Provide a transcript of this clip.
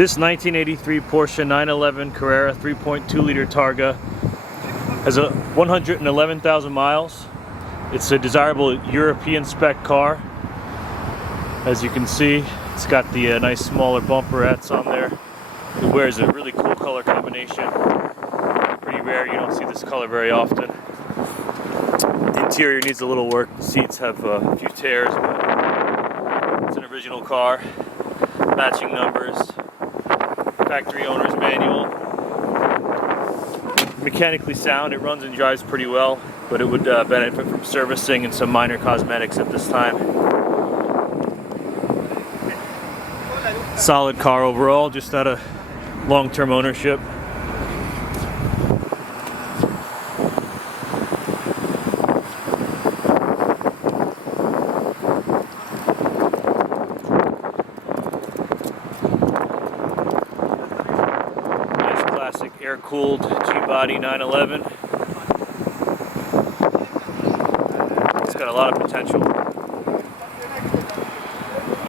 This 1983 Porsche 911 Carrera 3.2 liter Targa has 111,000 miles. It's a desirable European spec car. As you can see, it's got the nice smaller bumperettes on there. It wears a really cool color combination. Pretty rare, you don't see this color very often. The interior needs a little work. The seats have a few tears, but it's an original car. Matching numbers. Factory owner's manual. Mechanically sound, it runs and drives pretty well, but it would benefit from servicing and some minor cosmetics at this time. Solid car overall, just out of long-term ownership. Nice classic air-cooled G-body 911. It's got a lot of potential.